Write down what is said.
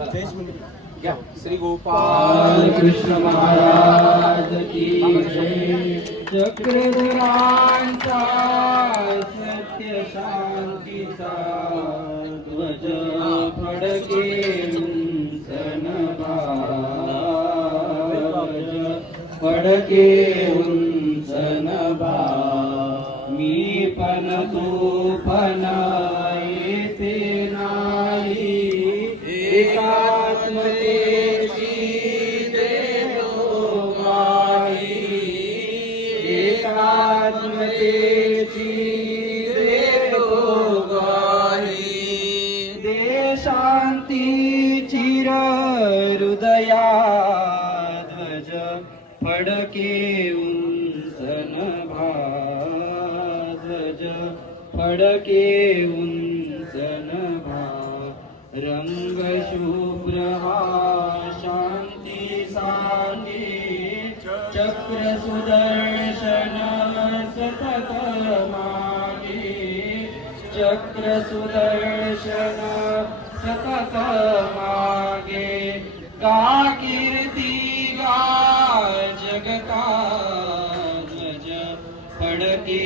घ्या. श्री गोपाल कृष्ण महाराज की जय. चक्रधरांचा सत्य शांतीचा ध्वज फडके फडके उंचनभा. मी पण तू पण येते नाही एकात्मतेची देतो माई. एकात्मतेची देतो गाई. दे शांती चिर हृदया ध्वज फडके उंचनभा. ध्वज फडके उंचनभा. रंग शुभ्र हा शांती सांगी. चक्र सुदर्शन सतत मागे. चक्र सुदर्शन सतत मागे. गा कीर्ती गा जगता ध्वज फडके